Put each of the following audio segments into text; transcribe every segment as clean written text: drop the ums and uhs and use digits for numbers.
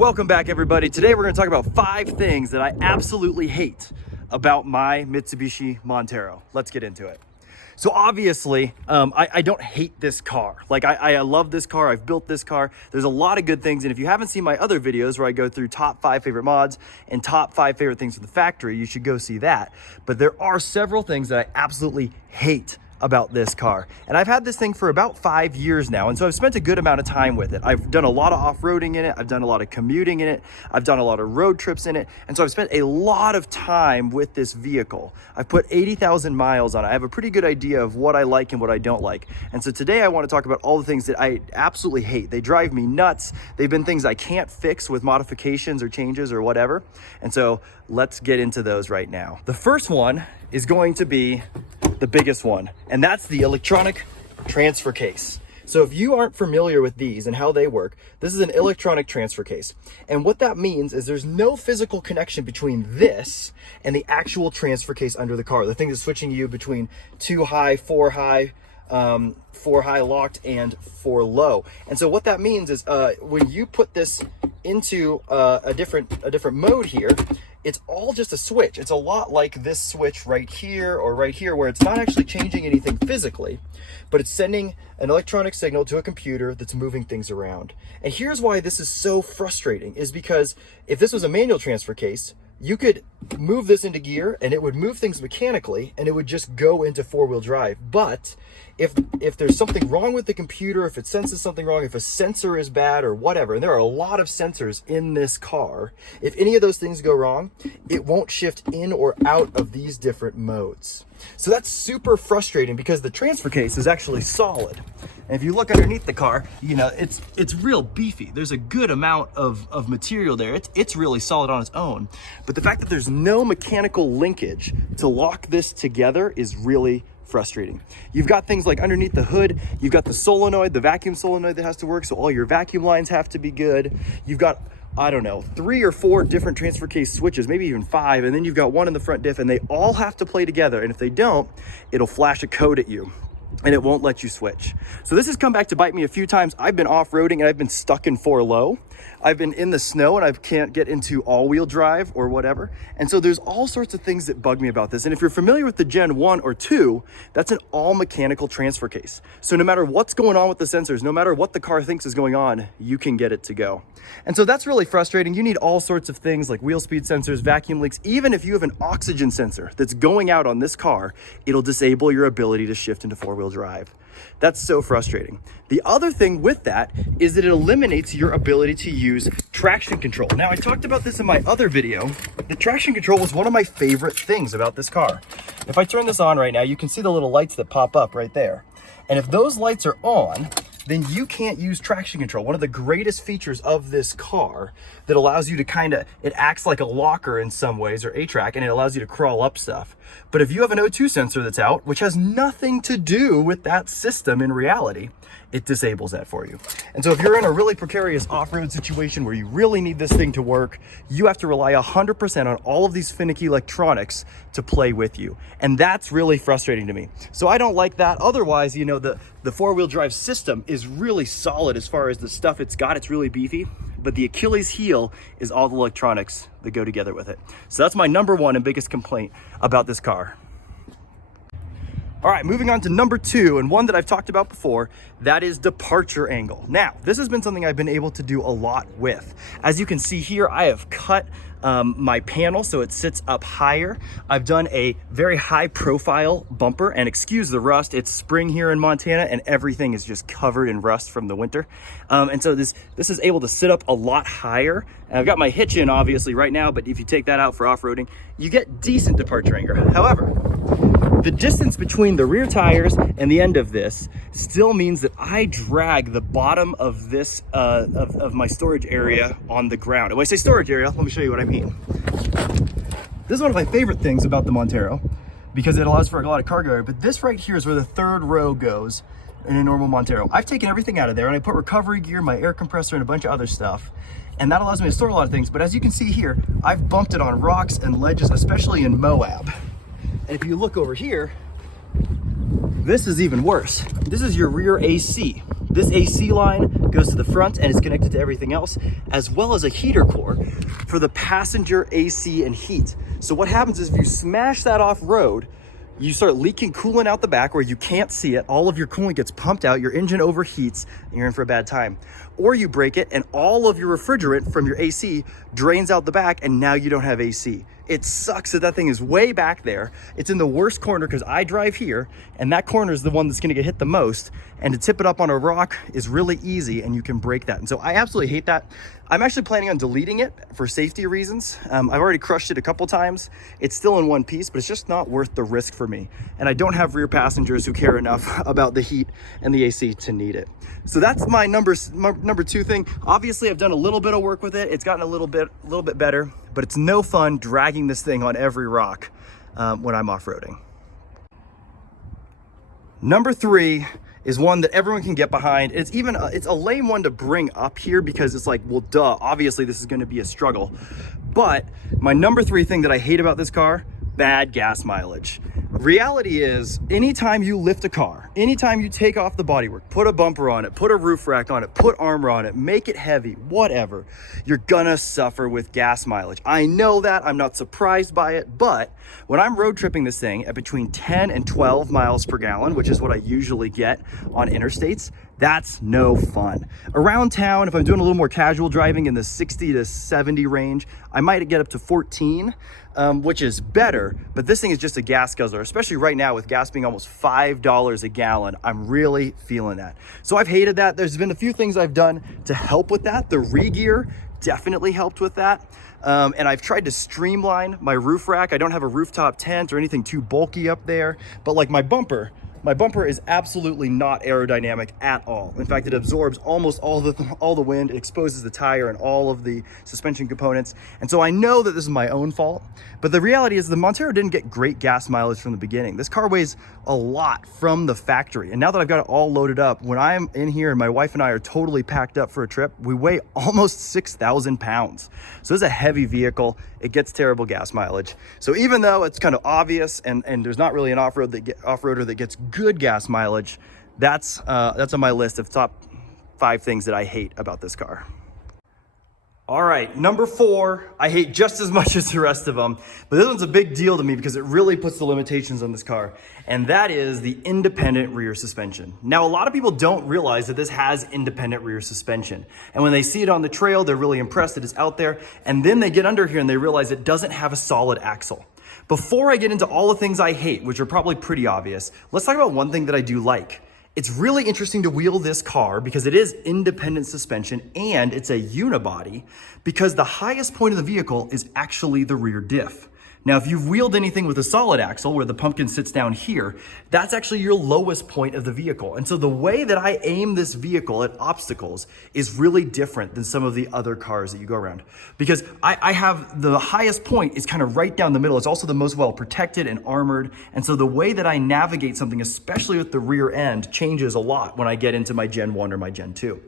Welcome back, everybody. Today we're going to talk about 5 things that I absolutely hate about my Mitsubishi Montero. Let's get into it. So obviously, I don't hate this car. Like I love this car. I've built this car. There's a lot of good things. And if you haven't seen my other videos where I go through top 5 favorite mods and top 5 favorite things from the factory, you should go see that. But there are several things that I absolutely hate about this car. And I've had this thing for about 5 years now. And so I've spent a good amount of time with it. I've done a lot of off-roading in it. I've done a lot of commuting in it. I've done a lot of road trips in it. And so I've spent a lot of time with this vehicle. I've put 80,000 miles on it. I have a pretty good idea of what I like and what I don't like. And so today I want to talk about all the things that I absolutely hate. They drive me nuts. They've been things I can't fix with modifications or changes or whatever. And so let's get into those right now. The first one is going to be the biggest one, and that's the electronic transfer case. So if you aren't familiar with these and how they work, this is an electronic transfer case. And what that means is there's no physical connection between this and the actual transfer case under the car. The thing that's switching you between 2 high, 4 high, 4 high locked and 4 low. And so what that means is when you put this into a different mode here, it's all just a switch. It's a lot like this switch right here or right here, where it's not actually changing anything physically, but it's sending an electronic signal to a computer that's moving things around. And here's why this is so frustrating, is because if this was a manual transfer case, you could move this into gear and it would move things mechanically and it would just go into 4-wheel drive. But if there's something wrong with the computer, if it senses something wrong, if a sensor is bad or whatever, and there are a lot of sensors in this car, if any of those things go wrong, it won't shift in or out of these different modes. So that's super frustrating because the transfer case is actually solid. And if you look underneath the car, you know, it's real beefy. There's a good amount of material there. It's really solid on its own. But the fact that there's no mechanical linkage to lock this together is really frustrating. You've got things like underneath the hood, you've got the solenoid, the vacuum solenoid that has to work, so all your vacuum lines have to be good. You've got, I don't know, 3 or 4 different transfer case switches, maybe even 5, and then you've got one in the front diff, and they all have to play together. And if they don't, it'll flash a code at you and it won't let you switch. So this has come back to bite me a few times. I've been off-roading and I've been stuck in 4 low. I've been in the snow and I can't get into all-wheel drive or whatever. And so there's all sorts of things that bug me about this. And if you're familiar with the Gen 1 or 2, that's an all-mechanical transfer case. So no matter what's going on with the sensors, no matter what the car thinks is going on, you can get it to go. And so that's really frustrating. You need all sorts of things like wheel speed sensors, vacuum leaks. Even if you have an oxygen sensor that's going out on this car, it'll disable your ability to shift into 4-wheel drive. That's so frustrating. The other thing with that is that it eliminates your ability to use traction control. Now, I talked about this in my other video. The traction control was one of my favorite things about this car. If I turn this on right now, you can see the little lights that pop up right there. And if those lights are on, then you can't use traction control. One of the greatest features of this car that allows you to it acts like a locker in some ways, or A-track, and it allows you to crawl up stuff. But if you have an O2 sensor that's out, which has nothing to do with that system in reality, it disables that for you. And so if you're in a really precarious off-road situation where you really need this thing to work, you have to rely 100% on all of these finicky electronics to play with you. And that's really frustrating to me. So I don't like that. Otherwise, you know, the 4-wheel drive system is really solid as far as the stuff it's got. It's really beefy. But the Achilles heel is all the electronics that go together with it. So that's my number 1 and biggest complaint about this car. All right, moving on to number 2, and one that I've talked about before, that is departure angle. Now, this has been something I've been able to do a lot with. As you can see here, I have cut my panel so it sits up higher. I've done a very high profile bumper, and excuse the rust, it's spring here in Montana and everything is just covered in rust from the winter. And so this is able to sit up a lot higher. And I've got my hitch in obviously right now, but if you take that out for off-roading, you get decent departure angle. However, the distance between the rear tires and the end of this still means that I drag the bottom of this, of my storage area on the ground. And when I say storage area, let me show you what I mean. This is one of my favorite things about the Montero because it allows for a lot of cargo area, but this right here is where the 3rd row goes in a normal Montero. I've taken everything out of there and I put recovery gear, my air compressor, and a bunch of other stuff. And that allows me to store a lot of things. But as you can see here, I've bumped it on rocks and ledges, especially in Moab. And if you look over here, this is even worse. This is your rear AC. This AC line goes to the front and is connected to everything else, as well as a heater core for the passenger AC and heat. So what happens is if you smash that off road, you start leaking coolant out the back where you can't see it. All of your coolant gets pumped out, your engine overheats, and you're in for a bad time. Or you break it and all of your refrigerant from your AC drains out the back and now you don't have AC. It sucks that that thing is way back there. It's in the worst corner because I drive here and that corner is the one that's gonna get hit the most. And to tip it up on a rock is really easy and you can break that. And so I absolutely hate that. I'm actually planning on deleting it for safety reasons. I've already crushed it a couple times. It's still in one piece, but it's just not worth the risk for me. And I don't have rear passengers who care enough about the heat and the AC to need it. So that's my number two thing. Obviously, I've done a little bit of work with it. It's gotten a little bit better, but it's no fun dragging this thing on every rock when I'm off-roading. Number three is one that everyone can get behind. It's a lame one to bring up here because it's like, well, duh, obviously this is gonna be a struggle. But my number three thing that I hate about this car, bad gas mileage. Reality is, anytime you lift a car, anytime you take off the bodywork, put a bumper on it, put a roof rack on it, put armor on it, make it heavy, whatever, you're gonna suffer with gas mileage. I know that, I'm not surprised by it, but when I'm road tripping this thing at between 10 and 12 miles per gallon, which is what I usually get on interstates, that's no fun. Around town, if I'm doing a little more casual driving in the 60 to 70 range, I might get up to 14, which is better, but this thing is just a gas guzzler, especially right now with gas being almost $5 a gallon. I'm really feeling that. So I've hated that. There's been a few things I've done to help with that. The re-gear definitely helped with that. And I've tried to streamline my roof rack. I don't have a rooftop tent or anything too bulky up there, but like my bumper is absolutely not aerodynamic at all. In fact, it absorbs almost all the wind, it exposes the tire and all of the suspension components. And so I know that this is my own fault, but the reality is the Montero didn't get great gas mileage from the beginning. This car weighs a lot from the factory. And now that I've got it all loaded up, when I'm in here and my wife and I are totally packed up for a trip, we weigh almost 6,000 pounds. So it's a heavy vehicle. It gets terrible gas mileage. So even though it's kind of obvious and there's not really an off-roader that gets good gas mileage, that's on my list of top 5 things that I hate about this car. All right, number 4, I hate just as much as the rest of them, but this one's a big deal to me because it really puts the limitations on this car, and that is the independent rear suspension. Now, a lot of people don't realize that this has independent rear suspension, and when they see it on the trail, they're really impressed that it's out there, and then they get under here and they realize it doesn't have a solid axle. Before I get into all the things I hate, which are probably pretty obvious, let's talk about one thing that I do like. It's really interesting to wheel this car because it is independent suspension and it's a unibody because the highest point of the vehicle is actually the rear diff. Now, if you've wheeled anything with a solid axle where the pumpkin sits down here, that's actually your lowest point of the vehicle. And so the way that I aim this vehicle at obstacles is really different than some of the other cars that you go around. Because I have the highest point is kind of right down the middle. It's also the most well protected and armored. And so the way that I navigate something, especially with the rear end, changes a lot when I get into my Gen 1 or my Gen 2.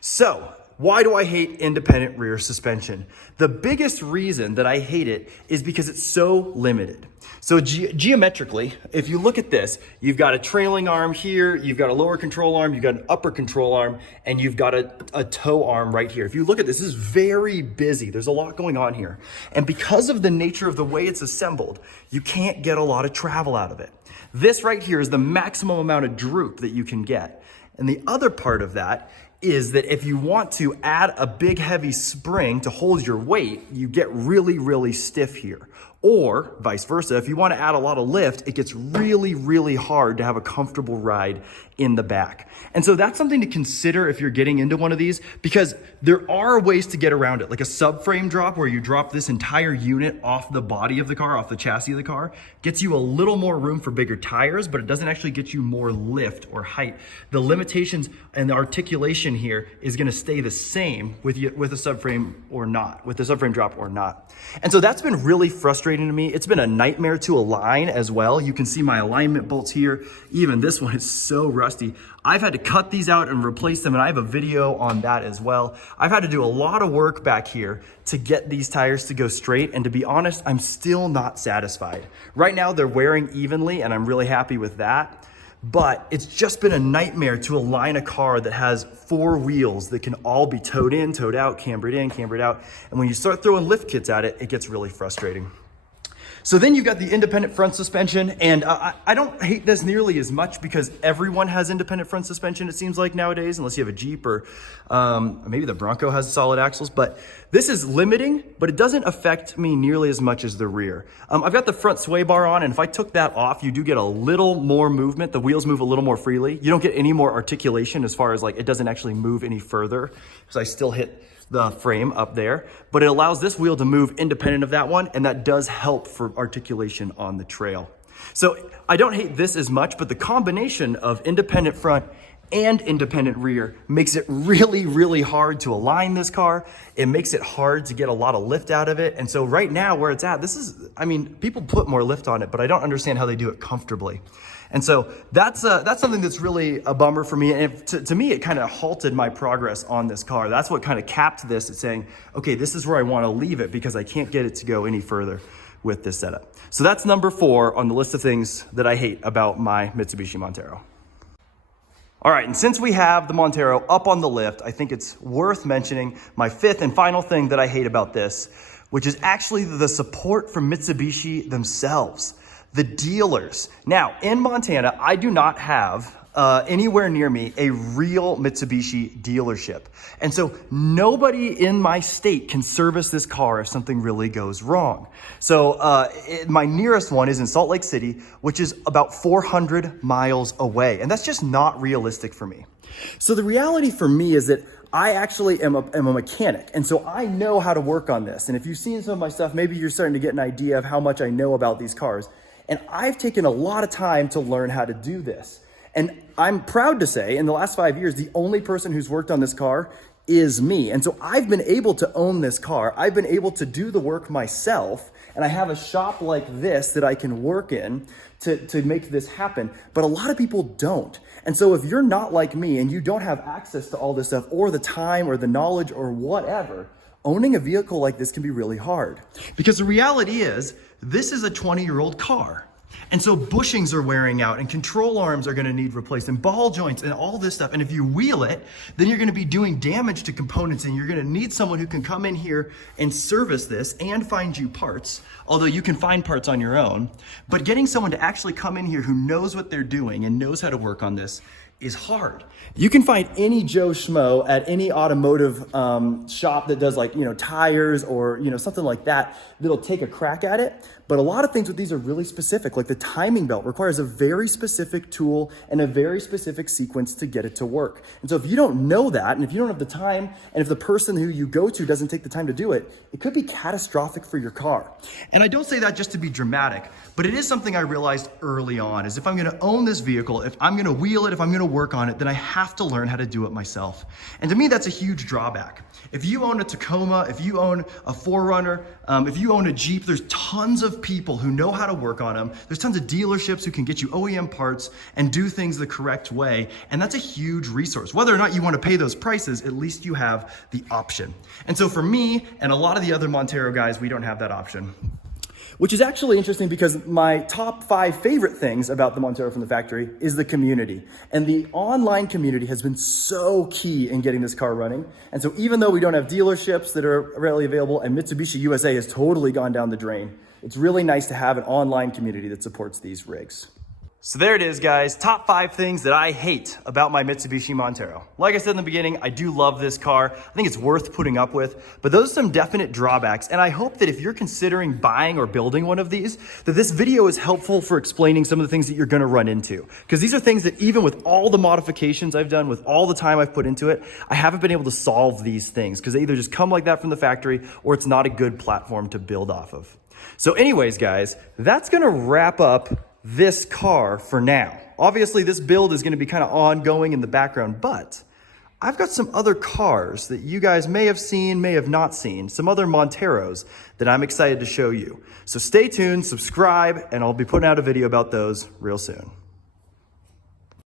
So, why do I hate independent rear suspension? The biggest reason that I hate it is because it's so limited. So geometrically, if you look at this, you've got a trailing arm here, you've got a lower control arm, you've got an upper control arm, and you've got a toe arm right here. If you look at this is very busy. There's a lot going on here. And because of the nature of the way it's assembled, you can't get a lot of travel out of it. This right here is the maximum amount of droop that you can get. And the other part of that is that if you want to add a big heavy spring to hold your weight, you get really, really stiff here. Or vice versa, if you want to add a lot of lift, it gets really, really hard to have a comfortable ride in the back. And so that's something to consider if you're getting into one of these, because there are ways to get around it, like a subframe drop where you drop this entire unit off the body of the car, off the chassis of the car, gets you a little more room for bigger tires, but it doesn't actually get you more lift or height. The limitations and the articulation here is going to stay the same with a subframe or not, with the subframe drop or not. And so that's been really frustrating to me. It's been a nightmare to align as well. You can see my alignment bolts here. Even this one is so rusty. I've had to cut these out and replace them, and I have a video on that as well. I've had to do a lot of work back here to get these tires to go straight, and to be honest, I'm still not satisfied. Right now, they're wearing evenly, and I'm really happy with that. but it's just been a nightmare to align a car that has 4 wheels that can all be towed in, towed out, cambered in, cambered out. And when you start throwing lift kits at it, it gets really frustrating. So then you've got the independent front suspension, and I don't hate this nearly as much because everyone has independent front suspension, it seems like nowadays, unless you have a Jeep or maybe the Bronco has solid axles, but this is limiting, but it doesn't affect me nearly as much as the rear. I've got the front sway bar on, and if I took that off, you do get a little more movement. The wheels move a little more freely. You don't get any more articulation as far as like, it doesn't actually move any further, because I still hit the frame up there, but it allows this wheel to move independent of that one, and that does help for articulation on the trail. So I don't hate this as much, but the combination of independent front and independent rear makes it really, really hard to align this car. It makes it hard to get a lot of lift out of it. And so right now where it's at, this is, I mean, people put more lift on it, but I don't understand how they do it comfortably. And so that's something that's really a bummer for me. And to me, it kind of halted my progress on this car. That's what kind of capped this at saying, okay, this is where I want to leave it because I can't get it to go any further with this setup. So that's number 4 on the list of things that I hate about my Mitsubishi Montero. All right, and since we have the Montero up on the lift, I think it's worth mentioning my 5th and final thing that I hate about this, which is actually the support from Mitsubishi themselves. The dealers. Now, in Montana, I do not have anywhere near me a real Mitsubishi dealership. And so nobody in my state can service this car if something really goes wrong. So my nearest one is in Salt Lake City, which is about 400 miles away. And that's just not realistic for me. So the reality for me is that I actually am a mechanic, and so I know how to work on this. And if you've seen some of my stuff, maybe you're starting to get an idea of how much I know about these cars. And I've taken a lot of time to learn how to do this. And I'm proud to say, in the last 5 years, the only person who's worked on this car is me. And so I've been able to own this car. I've been able to do the work myself. And I have a shop like this that I can work in to make this happen. But a lot of people don't. And so if you're not like me and you don't have access to all this stuff or the time or the knowledge or whatever, owning a vehicle like this can be really hard. Because the reality is, this is a 20-year-old car. And so bushings are wearing out and control arms are gonna need replaced and ball joints and all this stuff. And if you wheel it, then you're gonna be doing damage to components and you're gonna need someone who can come in here and service this and find you parts, although you can find parts on your own. But getting someone to actually come in here who knows what they're doing and knows how to work on this is hard. You can find any Joe Schmo at any automotive shop that does, like, you know, tires or, you know, something like that, that'll take a crack at it. But a lot of things with these are really specific. Like the timing belt requires a very specific tool and a very specific sequence to get it to work. And so if you don't know that, and if you don't have the time, and if the person who you go to doesn't take the time to do it, it could be catastrophic for your car. And I don't say that just to be dramatic, but it is something I realized early on, is if I'm gonna own this vehicle, if I'm gonna wheel it, if I'm gonna work on it, then I have to learn how to do it myself. And to me, that's a huge drawback. If you own a Tacoma, if you own a 4Runner, if you own a Jeep, there's tons of people who know how to work on them. There's tons of dealerships who can get you OEM parts and do things the correct way. And that's a huge resource. Whether or not you want to pay those prices, at least you have the option. And so for me and a lot of the other Montero guys, we don't have that option. Which is actually interesting because my top 5 favorite things about the Montero from the factory is the community. And the online community has been so key in getting this car running. And so even though we don't have dealerships that are readily available and Mitsubishi USA has totally gone down the drain, it's really nice to have an online community that supports these rigs. So there it is, guys. Top 5 things that I hate about my Mitsubishi Montero. Like I said in the beginning, I do love this car. I think it's worth putting up with, but those are some definite drawbacks. And I hope that if you're considering buying or building one of these, that this video is helpful for explaining some of the things that you're gonna run into. Because these are things that even with all the modifications I've done, with all the time I've put into it, I haven't been able to solve these things because they either just come like that from the factory or it's not a good platform to build off of. So anyways, guys, that's gonna wrap up this car for now. Obviously, this build is gonna be kind of ongoing in the background, but I've got some other cars that you guys may have seen, may have not seen, some other Monteros that I'm excited to show you. So stay tuned, subscribe, and I'll be putting out a video about those real soon.